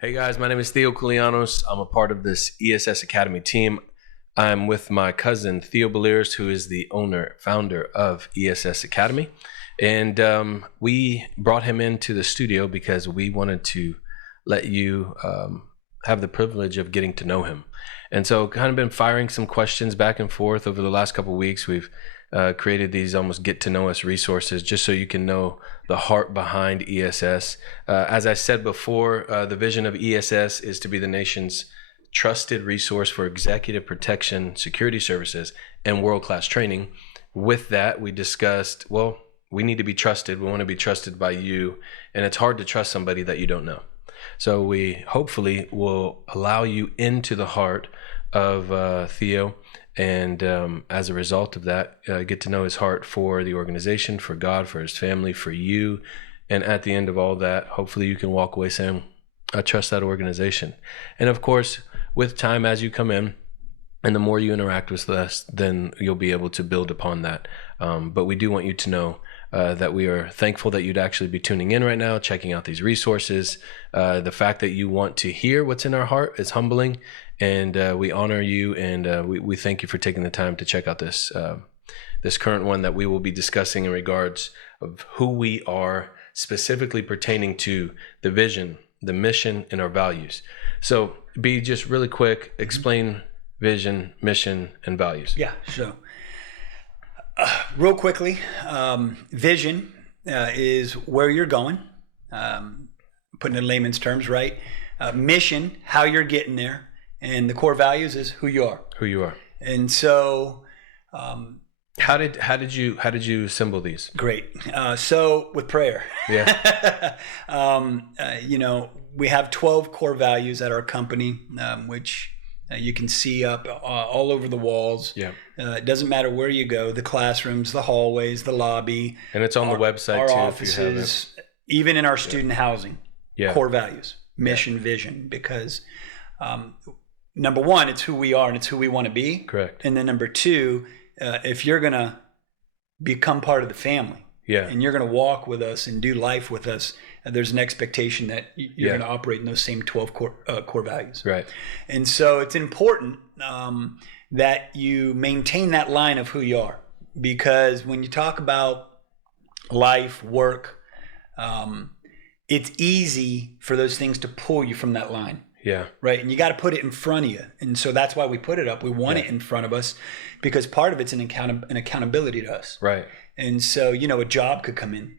Hey guys, my name is Theo Koulianos. I'm a part of this ESS Academy team. I'm with my cousin Theo Beliers, who is the founder of ESS Academy. And we brought him into the studio because we wanted to let you have the privilege of getting to know him. And so kind of been firing some questions back and forth over the last couple of weeks. We've created these almost get to know us resources just so you can know the heart behind ESS. As I said before, the vision of ESS is to be the nation's trusted resource for executive protection, security services, and world-class training. With that, we discussed, well, we need to be trusted. We want to be trusted by you, and it's hard to trust somebody that you don't know. So we hopefully will allow you into the heart of Theo, and as a result of that, get to know his heart for the organization, for God, for his family, for you. And at the end of all that, hopefully you can walk away saying, I trust that organization. And of course, with time as you come in, and the more you interact with us, then you'll be able to build upon that. But we do want you to know that we are thankful that you'd actually be tuning in right now, checking out these resources. The fact that you want to hear what's in our heart is humbling, and we honor you, and we thank you for taking the time to check out this current one that we will be discussing in regards of who we are, specifically pertaining to the vision, the mission, and our values. So B, just really quick, explain vision, mission, and values. Yeah, so real quickly, vision is where you're going, putting it in layman's terms, right? Mission, how you're getting there, and the core values is who you are. Who you are. And so, how did you assemble these? Great. So with prayer, yeah, we have 12 core values at our company, which you can see up all over the walls. Yeah. It doesn't matter where you go, the classrooms, the hallways, the lobby. And it's on the website our too, offices, if you have it. Even in our student housing. Yeah. Core values, mission, vision, because number one, it's who we are and it's who we want to be. Correct. And then number two, if you're going to become part of the family, and you're going to walk with us and do life with us, there's an expectation that you're going to operate in those same 12 core values. Right. And so it's important that you maintain that line of who you are, because when you talk about life, work, it's easy for those things to pull you from that line. Yeah. Right. And you got to put it in front of you. And so that's why we put it up. We want it in front of us, because part of it's an accountability to us. Right. And so, a job could come in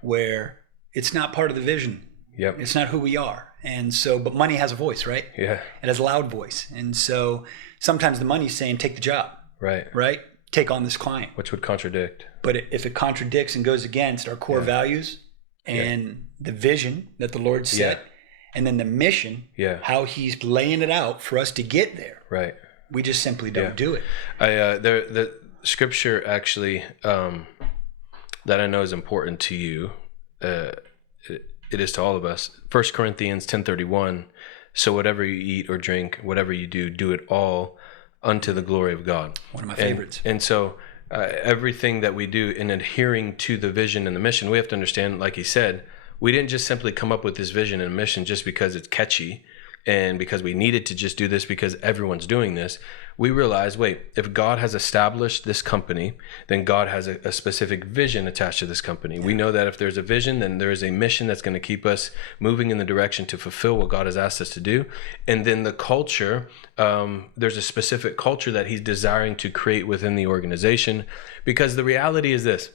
where it's not part of the vision. Yep. It's not who we are. And so, but money has a voice, right? Yeah. It has a loud voice. And so sometimes the money's saying, take the job. Right. Right. Take on this client. Which would contradict. But if it contradicts and goes against our core values and the vision that the Lord set, and then the mission, how he's laying it out for us to get there. Right. We just simply don't do it. The scripture actually that I know is important to you, it is to all of us. 1 Corinthians 10:31, so whatever you eat or drink, whatever you do, do it all unto the glory of God. One of my favorites. And so everything that we do in adhering to the vision and the mission, we have to understand, like he said, we didn't just simply come up with this vision and mission just because it's catchy and because we needed to just do this because everyone's doing this. We realized, wait, if God has established this company, then God has a specific vision attached to this company. We know that if there's a vision, then there is a mission that's going to keep us moving in the direction to fulfill what God has asked us to do. And then the culture, there's a specific culture that he's desiring to create within the organization, because the reality is this.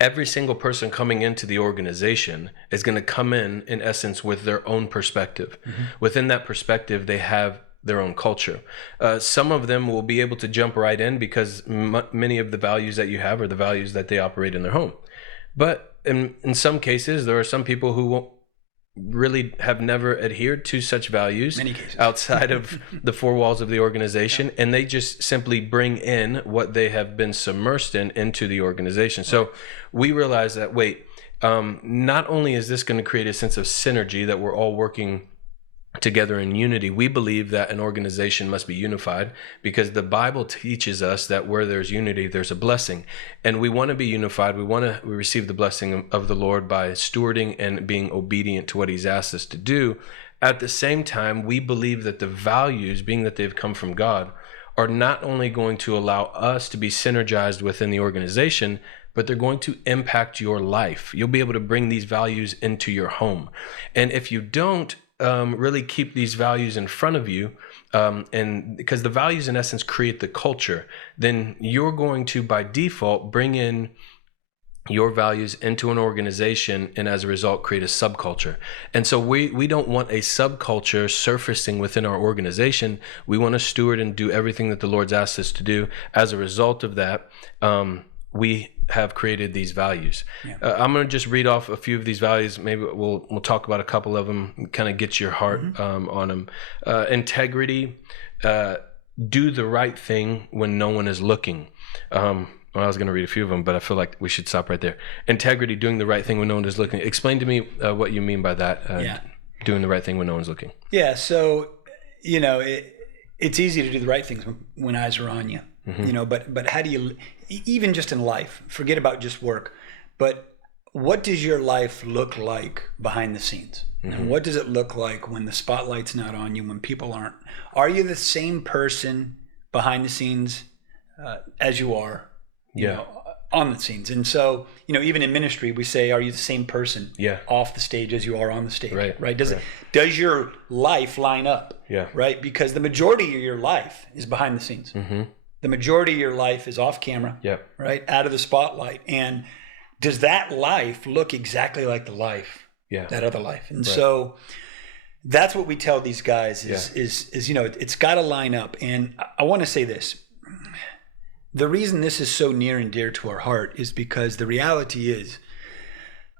Every single person coming into the organization is going to come in essence, with their own perspective. Mm-hmm. Within that perspective, they have their own culture. Some of them will be able to jump right in because many of the values that you have are the values that they operate in their home. But in some cases, there are some people who won't really have never adhered to such values outside of the four walls of the organization, and they just simply bring in what they have been submersed in into the organization. So we realize that, wait, not only is this going to create a sense of synergy that we're all working together in unity. We believe that an organization must be unified because the Bible teaches us that where there's unity, there's a blessing. And we want to be unified. We receive the blessing of the Lord by stewarding and being obedient to what he's asked us to do. At the same time, we believe that the values, being that they've come from God, are not only going to allow us to be synergized within the organization, but they're going to impact your life. You'll be able to bring these values into your home. And if you don't really keep these values in front of you, and because the values in essence create the culture, then you're going to by default bring in your values into an organization, and as a result create a subculture. And so we don't want a subculture surfacing within our organization. We want to steward and do everything that the Lord's asked us to do. As a result of that, we have created these values. Yeah. I'm going to just read off a few of these values. Maybe we'll talk about a couple of them, kind of get your heart on them. Integrity, do the right thing when no one is looking. Well, I was going to read a few of them, but I feel like we should stop right there. Integrity, doing the right thing when no one is looking. Explain to me what you mean by that, doing the right thing when no one's looking. Yeah, so, it's easy to do the right things when eyes are on you. But how do you, even just in life, forget about just work, but what does your life look like behind the scenes? And what does it look like when the spotlight's not on you, when people aren't? Are you the same person behind the scenes as you are on the scenes? And so, even in ministry, we say, are you the same person off the stage as you are on the stage? Right? Does your life line up? Right? Because the majority of your life is behind the scenes. The majority of your life is off camera, right? Out of the spotlight. And does that life look exactly like the life, that other life? And so that's what we tell these guys is it's got to line up. And I want to say this. The reason this is so near and dear to our heart is because the reality is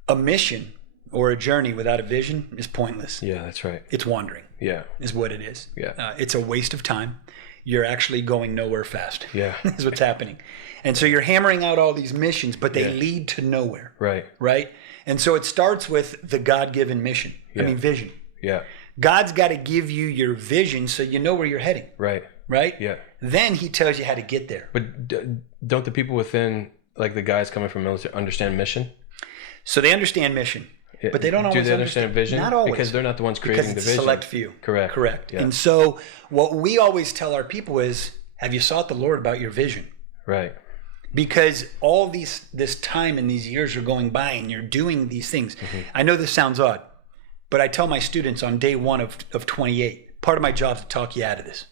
a mission or a journey without a vision is pointless. Yeah, that's right. It's wandering. Yeah. Is what it is. Yeah. It's a waste of time. You're actually going nowhere fast. Yeah. Is what's happening. And so you're hammering out all these missions, but they lead to nowhere. Right? And so it starts with the God-given mission. Vision. Yeah. God's got to give you your vision so you know where you're heading. Right? Yeah. Then he tells you how to get there. But don't the people within, like the guys coming from military, understand mission? So they understand mission. But they don't always Do they understand vision? Not always. Because they're not the ones creating the vision. Because it's a select few. Correct. Yeah. And so what we always tell our people is, have you sought the Lord about your vision? Right. Because all this time and these years are going by and you're doing these things. I know this sounds odd, but I tell my students on day one of 28, part of my job is to talk you out of this.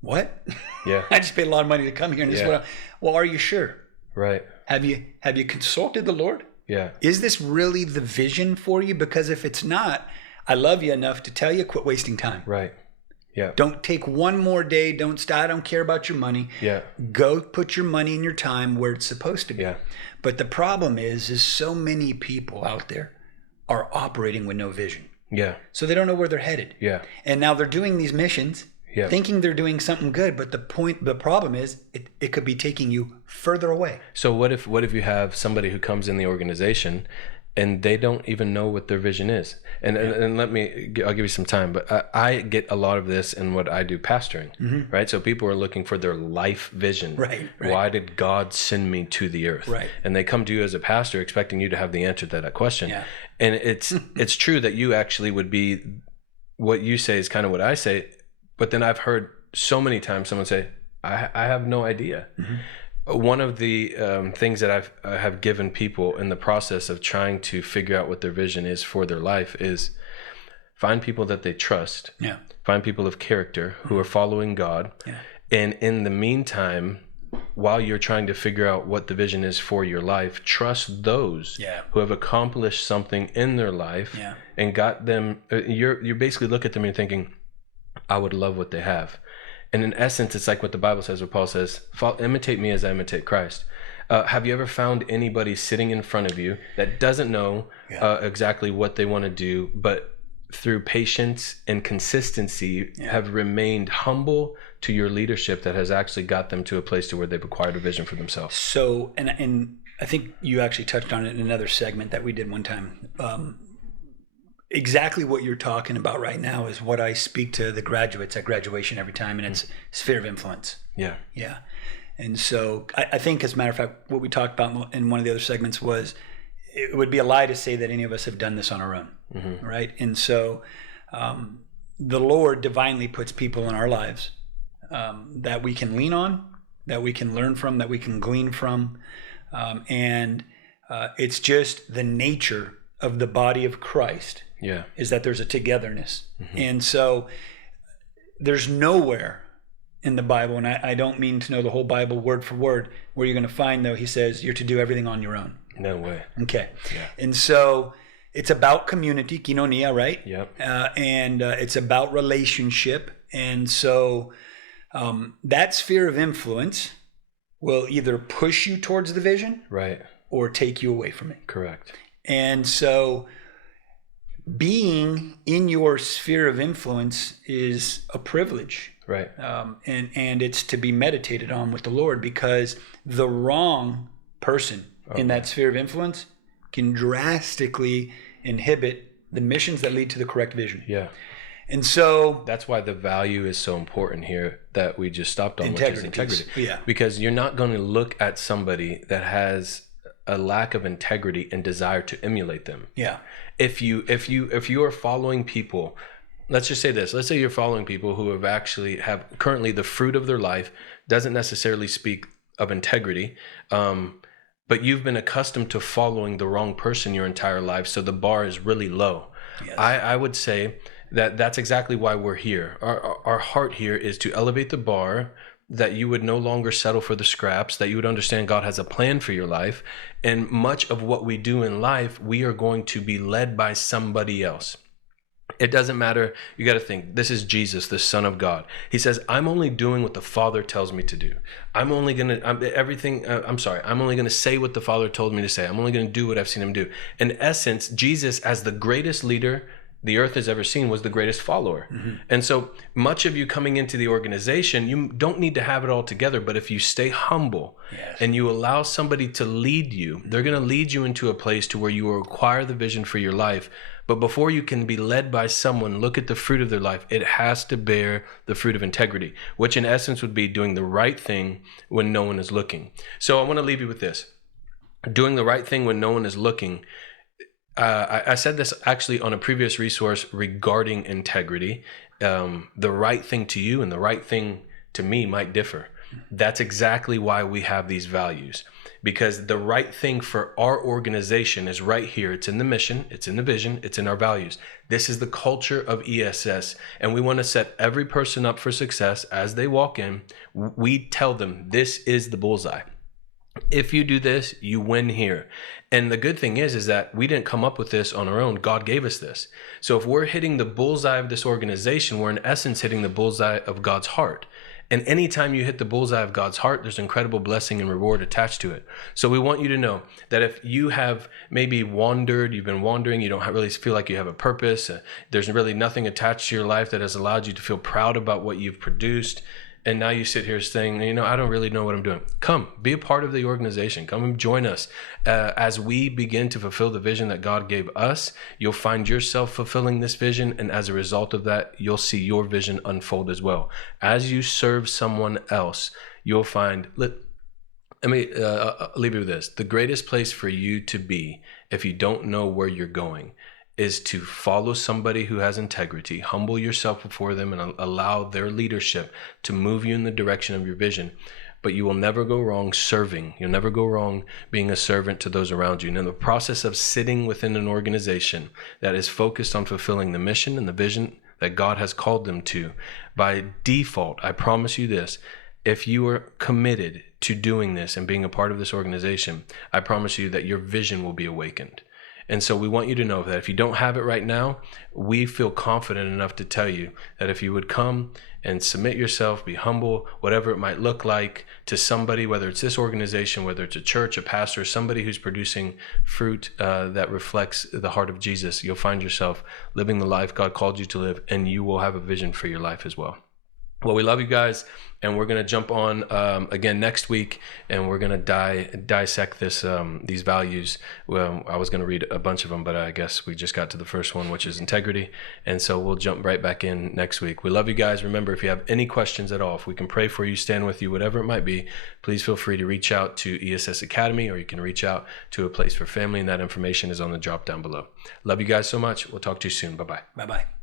What? Yeah. I just paid a lot of money to come here. And this is what well, are you sure? Right. Have you consulted the Lord? Yeah. Is this really the vision for you? Because if it's not, I love you enough to tell you, quit wasting time. Right. Yeah. Don't take one more day. Don't stop. I don't care about your money. Yeah. Go put your money and your time where it's supposed to be. Yeah. But the problem is so many people out there are operating with no vision. Yeah. So they don't know where they're headed. Yeah. And now they're doing these missions, thinking they're doing something good, but the problem is it could be taking you further away. So what if you have somebody who comes in the organization and they don't even know what their vision is? And I'll give you some time, but I get a lot of this in what I do pastoring, right? So people are looking for their life vision. Right. Why did God send me to the earth? Right. And they come to you as a pastor expecting you to have the answer to that question. Yeah. And it's true that you actually would be, what you say is kind of what I say, but then I've heard so many times someone say, I have no idea. One of the things that I have given people in the process of trying to figure out what their vision is for their life is find people that they trust. Yeah. Find people of character who are following God. Yeah. And in the meantime, while you're trying to figure out what the vision is for your life, trust those who have accomplished something in their life and got them. You basically look at them and you're thinking, I would love what they have. And in essence, it's like what the Bible says, what Paul says, imitate me as I imitate Christ. Have you ever found anybody sitting in front of you that doesn't know exactly what they want to do, but through patience and consistency have remained humble to your leadership that has actually got them to a place to where they've acquired a vision for themselves? So, and I think you actually touched on it in another segment that we did one time. exactly what you're talking about right now is what I speak to the graduates at graduation every time, and it's sphere of influence. Yeah. Yeah. And so I think, as a matter of fact, what we talked about in one of the other segments was it would be a lie to say that any of us have done this on our own, right? And so the Lord divinely puts people in our lives that we can lean on, that we can learn from, that we can glean from. And it's just the nature of the body of Christ is that there's a togetherness. And so there's nowhere in the Bible, and I don't mean to know the whole Bible word for word, where you're going to find, though, he says you're to do everything on your own. No way. Okay. Yeah. And so it's about community, koinonia, right? Yep. And it's about relationship. And so that sphere of influence will either push you towards the vision, right, or take you away from it. Correct. And so being in your sphere of influence is a privilege. Right. And it's to be meditated on with the Lord, because the wrong person in that sphere of influence can drastically inhibit the missions that lead to the correct vision. Yeah. And so that's why the value is so important here that we just stopped on, which is integrity. Yeah. Because you're not going to look at somebody that has a lack of integrity and desire to emulate them. Yeah. If you are following people, let's just say this. Let's say you're following people who have currently the fruit of their life doesn't necessarily speak of integrity, but you've been accustomed to following the wrong person your entire life, so the bar is really low. Yes. I would say that's exactly why we're here. Our heart here is to elevate the bar, that you would no longer settle for the scraps, that you would understand God has a plan for your life. And much of what we do in life, we are going to be led by somebody else. It doesn't matter. You got to think, this is Jesus, the Son of God. He says, I'm only doing what the Father tells me to do. I'm only going to say what the Father told me to say. I'm only going to do what I've seen him do. In essence, Jesus, as the greatest leader the earth has ever seen, was the greatest follower. And so much of you coming into the organization, you don't need to have it all together, but if you stay humble and you allow somebody to lead you, they're going to lead you into a place to where you will acquire the vision for your life. But before you can be led by someone, look at the fruit of their life. It has to bear the fruit of integrity, which in essence would be doing the right thing when no one is looking. So I want to leave you with this. Doing the right thing when no one is looking. I said this actually on a previous resource regarding integrity. The right thing to you and the right thing to me might differ. That's exactly why we have these values, because the right thing for our organization is right here. It's in the mission, it's in the vision, it's in our values. This is the culture of ESS, and we want to set every person up for success as they walk in. We tell them this is the bullseye. If you do this, you win here. And the good thing is that we didn't come up with this on our own. God gave us this. So if we're hitting the bullseye of this organization, we're in essence hitting the bullseye of God's heart. And anytime you hit the bullseye of God's heart, there's incredible blessing and reward attached to it. So we want you to know that if you have maybe wandered, you've been wandering, you don't really feel like you have a purpose, there's really nothing attached to your life that has allowed you to feel proud about what you've produced, and now you sit here saying, I don't really know what I'm doing. Come, be a part of the organization. Come and join us. As we begin to fulfill the vision that God gave us, you'll find yourself fulfilling this vision. And as a result of that, you'll see your vision unfold as well. As you serve someone else, you'll find, let me leave you with this. The greatest place for you to be, if you don't know where you're going, is to follow somebody who has integrity, humble yourself before them, and allow their leadership to move you in the direction of your vision. But you will never go wrong serving. You'll never go wrong being a servant to those around you. And in the process of sitting within an organization that is focused on fulfilling the mission and the vision that God has called them to, by default, I promise you this, if you are committed to doing this and being a part of this organization, I promise you that your vision will be awakened. And so we want you to know that if you don't have it right now, we feel confident enough to tell you that if you would come and submit yourself, be humble, whatever it might look like, to somebody, whether it's this organization, whether it's a church, a pastor, somebody who's producing fruit that reflects the heart of Jesus, you'll find yourself living the life God called you to live, and you will have a vision for your life as well. Well, we love you guys, and we're gonna jump on again next week, and we're gonna dissect this these values. Well, I was gonna read a bunch of them, but I guess we just got to the first one, which is integrity, and so we'll jump right back in next week. We love you guys. Remember, if you have any questions at all, if we can pray for you, stand with you, whatever it might be, please feel free to reach out to ESS Academy, or you can reach out to A Place for Family, and that information is on the drop down below. Love you guys so much. We'll talk to you soon. Bye bye. Bye bye.